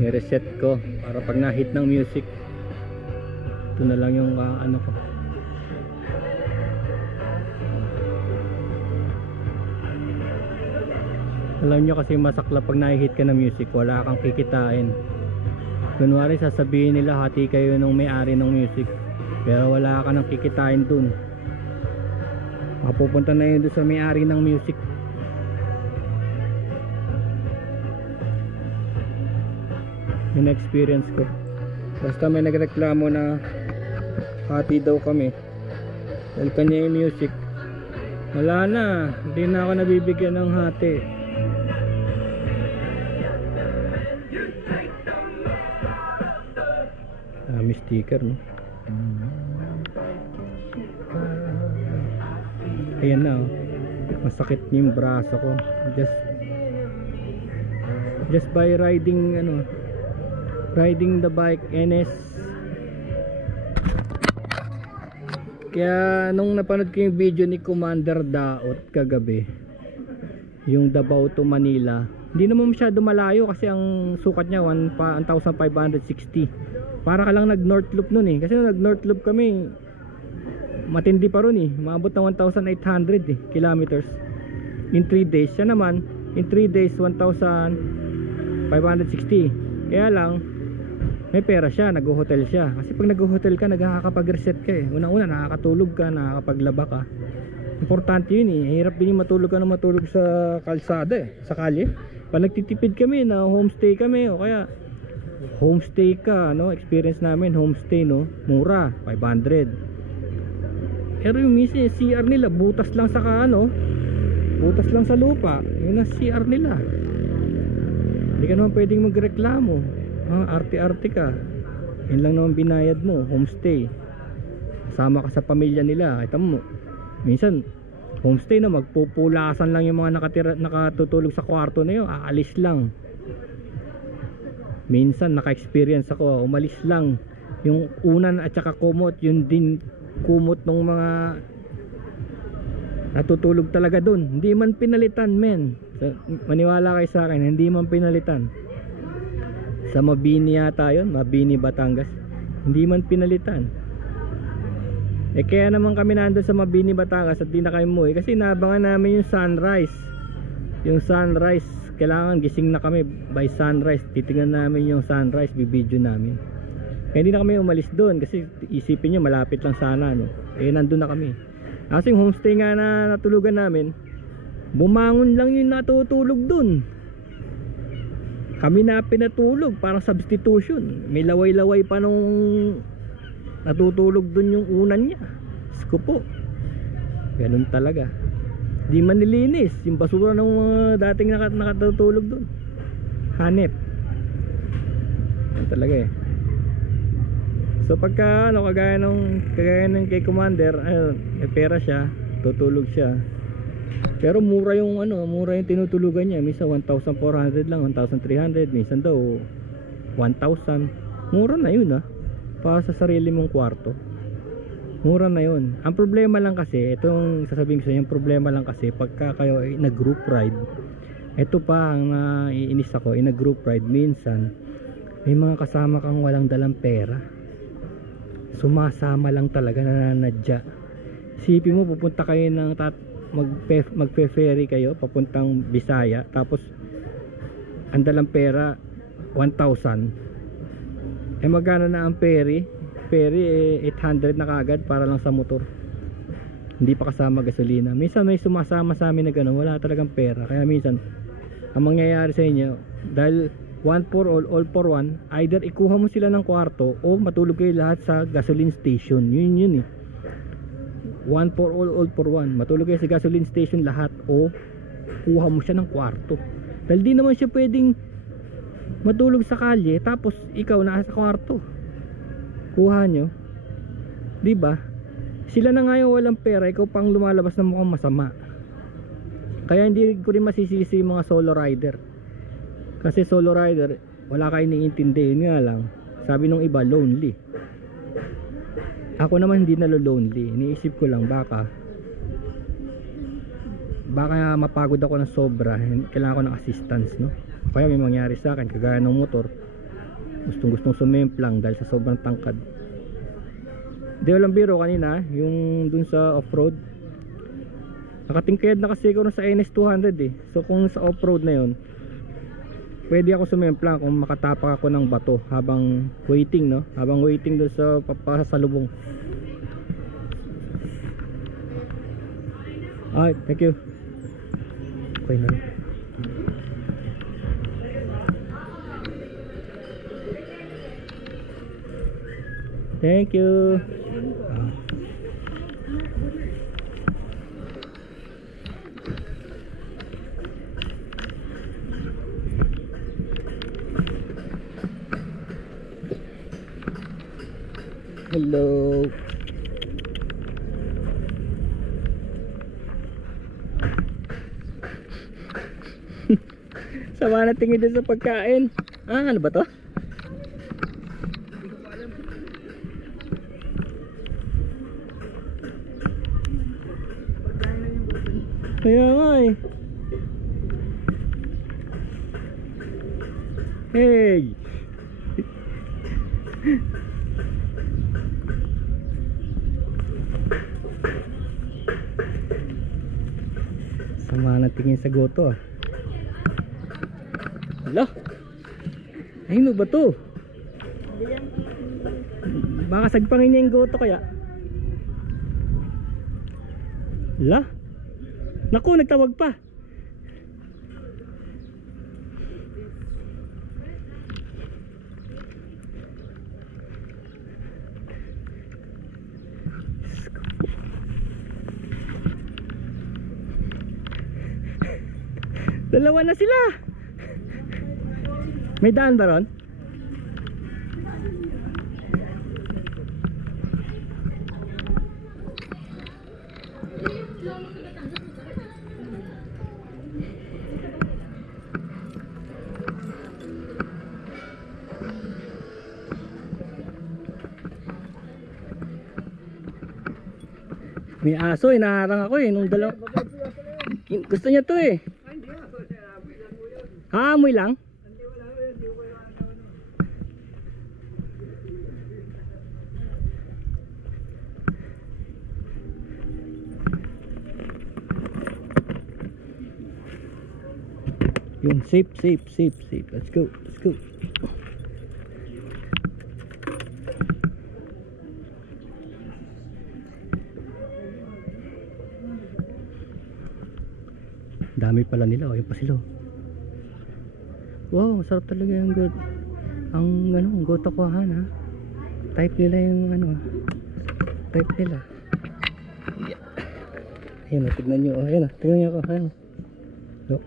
i-reset ko para pag na-hit ng music, ito na lang yung ano ko. Alam nyo kasi masakla pag na-hit ka ng music, wala kang kikitain. Kunwari sasabihin nila hati kayo nung may-ari ng music, pero wala ka nang kikitain dun. Mapupunta na yun dun sa may-ari ng music. Yung experience ko, basta may nagreklamo na hati daw kami dahil kanya yung music, wala na, hindi na ako nabibigyan ng hati. May sticker, no? Ayan na, oh. Masakit yung braso ko just by riding the bike NS. Kaya nung napanood ko yung video ni Commander Daot kagabi, yung Davao to Manila, hindi naman masyado malayo kasi ang sukat niya 1,560. Para ka lang nag North Loop nun eh. Kasi nung nag North Loop kami, matindi pa ron eh, maabot ng 1,800 kilometers in 3 days. Siya naman in 3 days 1,560. Kaya lang may pera siya, nag-hotel siya. Kasi pag nag-hotel ka, nakakapag-reset ka eh. Unang-una nakakatulog ka, nakakapaglaba ka. Importante yun eh. Hirap din yung matulog ka na matulog sa kalsada eh, sa kalye. Pag nagtitipid kami na homestay kami, o kaya homestay ka, no? Experience namin homestay, no? Mura, 500. Pero yung minsan CR nila butas lang sa butas lang sa lupa. Yun ang CR nila. Hindi ka naman pwedeng magreklamo. Arte-arte ka. Yun lang naman binayad mo, homestay. Kasama ka sa pamilya nila. Kita mo, minsan homestay na magpupulasan lang yung mga nakatutulog sa kwarto na yun, aalis lang. Minsan naka-experience ako, umalis lang yung unan at saka kumot, yun din kumot ng mga natutulog talaga dun. Hindi man pinalitan, men. Maniwala kayo sa akin, hindi man pinalitan. Sa Mabini yata yun, Mabini, Batangas, hindi man pinalitan. Kaya naman kami nandun sa Mabini, Batangas at di na kayo umuwi kasi naabangan namin yung sunrise. Yung sunrise, kailangan gising na kami by sunrise. Titingnan namin yung sunrise, bibidyo namin. Kaya hindi na kami umalis doon kasi isipin nyo malapit lang sana, no? Nandun na kami. Kasi yung homestay nga na natulugan namin, bumangon lang yung natutulog doon. Kami na pinatulog, parang substitution. May laway-laway pa nung natutulog doon yung unan niya. Sko po, ganun talaga. Di man nilinis yung basura ng mga dating nakatutulog doon. Hanep. Yan talaga eh. So pagka kagaya ng kay Commander, may pera siya, tutulog siya. Pero mura yung tinutulugan niya. Minsan 1,400 lang, 1,300, minsan daw 1,000. Mura na yun para sa sarili mong kwarto. Mura na yun. Ang problema lang kasi, itong sasabihin ko sa inyo, yung problema lang kasi pagka kayo ay nag-group ride, ito pa ang iinis ako, nag-group ride, minsan may mga kasama kang walang dalang pera, sumasama lang talaga, nananadya. Isipin mo, pupunta kayo ng magpe-ferry kayo papuntang Bisaya, tapos ang dalang pera 1,000. Magkano na ang ferry 800 na kagad para lang sa motor, hindi pa kasama gasolina. Minsan may sumasama sa amin na gano'n, wala talagang pera. Kaya minsan ang mangyayari sa inyo, dahil one for all for one, either ikuha mo sila ng kwarto o matulog kayo lahat sa gasoline station. Yun eh, one for all for one. Matulog kayo sa gasoline station lahat o kuha mo siya ng kwarto. Dahil di naman siya pwedeng matulog sa kalye tapos ikaw nasa kwarto. Kuha nyo, diba? Sila na nga yung walang pera, ikaw pang lumalabas na mukhang masama. Kaya hindi ko rin masisisi yung mga solo rider. Kasi solo rider, wala kayo iniintindi. Yun nga lang, sabi nung iba, lonely. Ako naman hindi na lonely. Iniisip ko lang, baka mapagod ako ng sobra, kailangan ko ng assistance, no? Kaya may mangyari sa akin, kagaya ng motor, Gustong sumemplang dahil sa sobrang tangkad. Di walang biro kanina, yung dun sa off-road. Nakatingkayad na kasi ako sa NS200 eh. So kung sa off-road na yun, pwede ako sumemplang kung makatapak ako ng bato habang waiting, no? Habang waiting dun sa papasalubong. Alright, thank you. Okay na rin. Thank you. Hello. Sama na tingin din sa pagkain. Ano ba to? Kaya nga eh. Hey. Sama na tingin sa goto ah. Hala. Ayun ba to? Baka sagpangin niya yung goto kaya. Hala. Naku, nagtawag pa. Dalawa na sila. May daan ba ron? May aso, inaharang ako eh nung dalawa. Gusto niya to eh. Haamoy lang? Yung safe. Let's go. Dami pala nila, oh, yung pa sila. Wow, masarap talaga yung goat. Ang goat akuahan ha. Type nila yung type nila. Yeah. Ayun, tignan nyo. Oh, ayun, tignan nyo ako. Ayun. Look.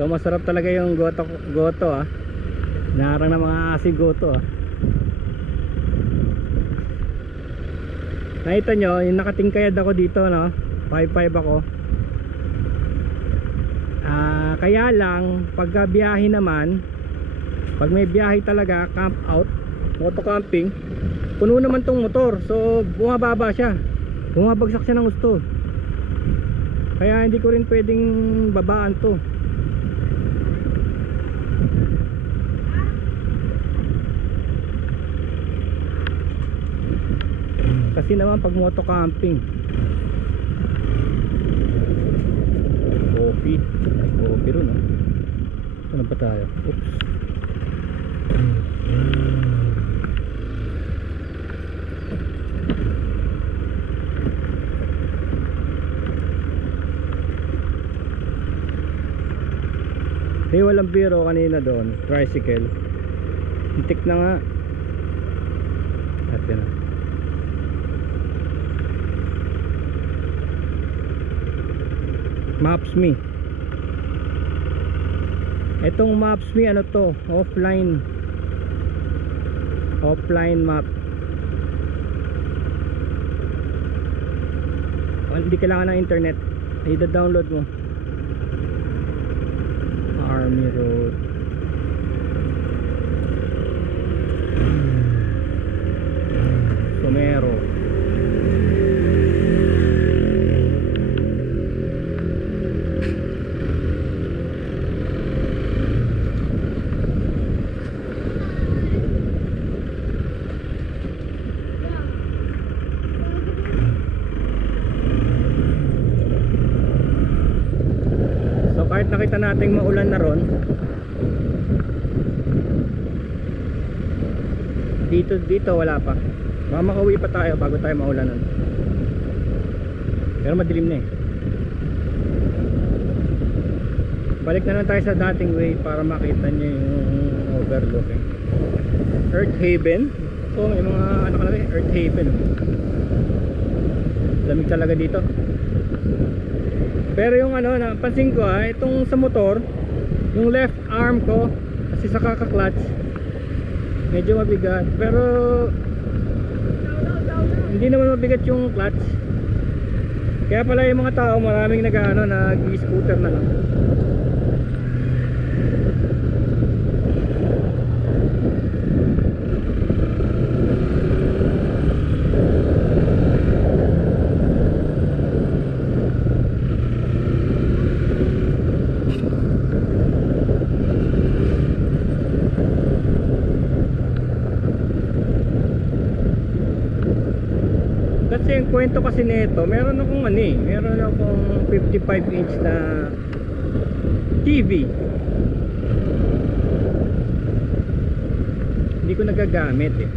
So masarap talaga yung goto ah. Narang na mga asing goto ah. Nakita nyo, yung nakatingkayad ako dito no, 5'5" ako. Kaya lang pagka biyahe naman, pag may biyahe talaga, camp out, moto camping, puno naman tong motor. So bumababa siya, bumabagsak siya ng gusto. Kaya hindi ko rin pwedeng babaan to. Kasi naman pag moto camping, coffee ron oh. Ano ba tayo? Oops. Hey, walang biro kanina doon, tricycle. Hintik na nga. At yun na. Maps.me. Etong Maps.me ano to? Offline map. hindi kailangan ng internet, i-download mo. Army Road. Somero. Kahit nakita nating maulan na ron, dito wala pa. Baka makauwi pa tayo bago tayo maulanan. Pero madilim na eh. Balik na lang tayo sa dating way para makita nyo yung overlooking Earth Haven. So may mga ano ka natin, Earth Haven. Lamig talaga dito. Pero yung ano, napansin ko itong sa motor, yung left arm ko kasi sa kaka-clutch medyo mabigat, pero hindi naman mabigat yung clutch. Kaya pala yung mga tao maraming nag-scooter na lang. Kasi yung kwento kasi nito, meron akong meron akong 55 inch na TV. Hindi ko nagagamit eh.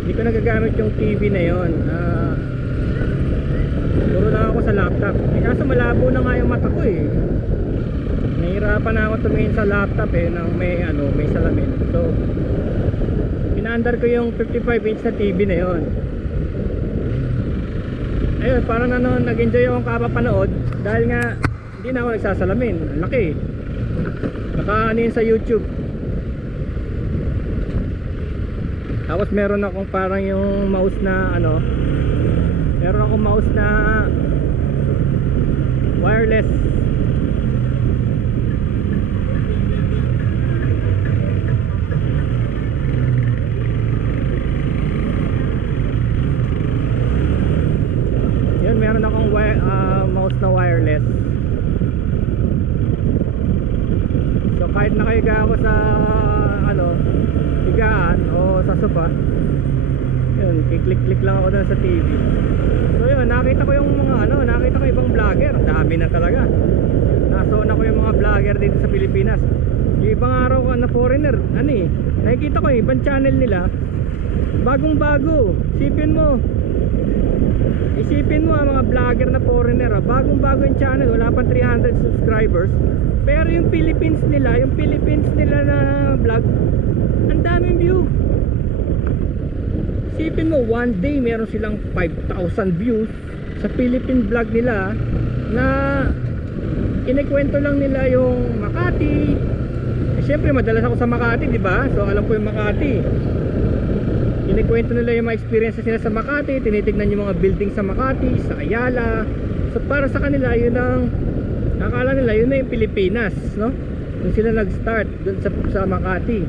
Hindi ko nagagamit yung TV na yon. Puro lang ako sa laptop. Kaso malabo na nga yung mata ko eh. Nahirapan na ako tumingin sa laptop nang may salamin. So pinaandar ko yung 55 inch na TV na yon. Ayun, parang nag-enjoy akong kapapanood dahil nga hindi na ako nagsasalamin. Ang laki. Naka-ano sa YouTube. Tapos meron akong parang yung mouse na meron akong mouse na wireless. Meron akong mouse na wireless. So kahit nakahiga ako sa higaan o sa sofa, yun, kiklik-klik lang ako doon sa TV. So yun, nakita ko yung mga nakita ko ibang vlogger. Dami na talaga. Nasona ko yung mga vlogger dito sa Pilipinas. Yung ibang araw ko na foreigner, nakikita ko ibang channel nila, bagong bago. Isipin mo mga vlogger na foreigner, bagong bago yung channel, wala pang 300 subscribers, pero yung Philippines nila na vlog, ang daming view. Isipin mo, one day meron silang 5,000 views sa Philippine vlog nila, na kinikwento lang nila yung Makati. Siyempre madalas ako sa Makati, diba? So alam ko yung Makati. Kinikwento nila yung mga experiences nila sa Makati, tinitignan yung mga building sa Makati, sa Ayala. So para sa kanila, yun ang akala nila, yun na yung Pilipinas, no? Doon sila nag-start, doon sa Makati.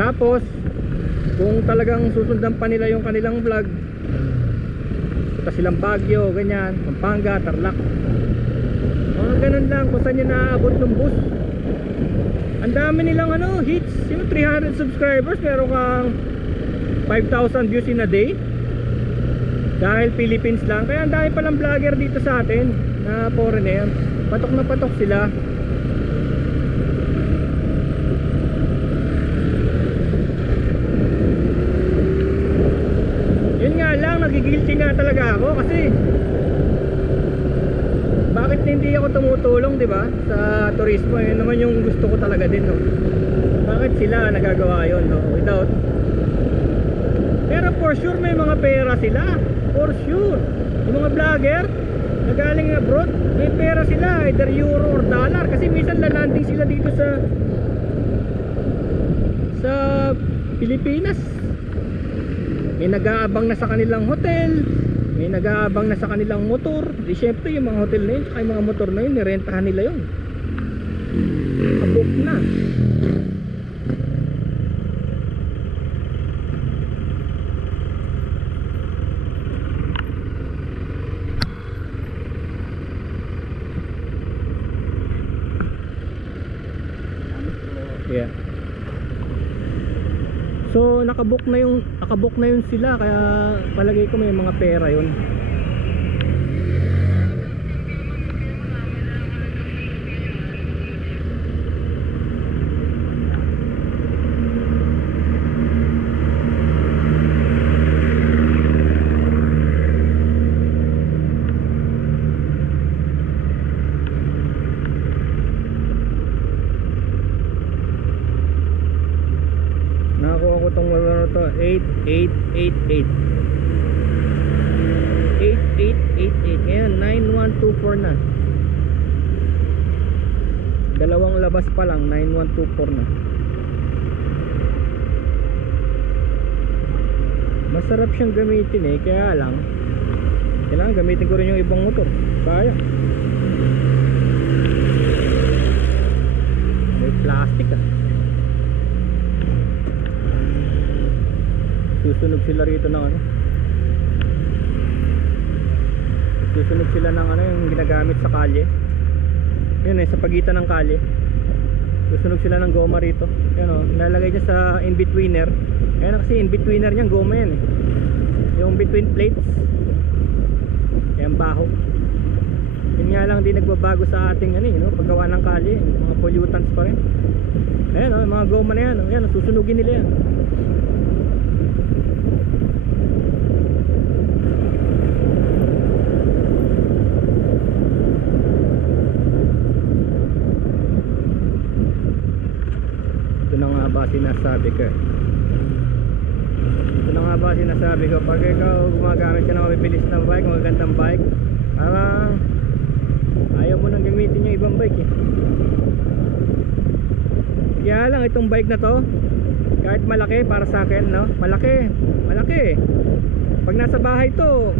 Tapos kung talagang susundan pa nila yung kanilang vlog, punta silang Baguio, ganyan, Pampanga, Tarlac, ganun lang kung saan yun naaabot ng bus. Ang dami nilang hits. Yung 300 subscribers, meron kang 5,000 views in a day dahil Philippines lang. Kaya ang dami palang vlogger dito sa atin na foreigner. Patok na patok sila. Yun nga lang, nagigilty nga talaga ako kasi bakit hindi ako tumutulong, diba, sa turismo? Yun naman yung gusto ko talaga din, no? Bakit sila nagagawa yun, no? Without. Pero for sure may mga pera sila. For sure. Yung mga vlogger na galing abroad, may pera sila, either euro or dollar. Kasi minsan lalanding sila dito sa Pilipinas. May nag-aabang na sa kanilang hotel, may nag-aabang na sa kanilang motor. Di syempre yung mga hotel na yun, tsaka yung mga motor na yun, nirentahan nila yun. Kabook na. Yeah. So nakabook na yun sila, kaya palagay ko may mga pera yun. Nakakuha ko tong ano to, 8888. 8888. Ayan, 9124 na. Dalawang labas pa lang, 9124 na. Masarap siyang gamitin eh, kaya lang kailangan gamitin ko rin yung ibang motor. Kaya may plastic ah. Susunog sila rito ng ano, susunog sila ng ano, yung ginagamit sa kalye. Yun eh, sa pagitan ng kalye susunog sila ng goma rito. Yun o, nilalagay niya sa in-betweener. Ayan kasi in-betweener niya goma yan eh, yung between plates. Ayan, baho. Yun nga lang, di nagbabago sa ating ano, no, paggawa ng kalye, mga pollutants pa rin. Ayan o, mga goma na yan o. Ayan, susunugin nila yan. Sinasabi ko, ito na nga ba sinasabi ko, pag ikaw gumagamit ka ng mabibilis na bike, magagandang bike, parang ayaw mo nang gamitin yung ibang bike eh. Kaya lang itong bike na to, kahit malaki para sa akin, no? Malaki pag nasa bahay to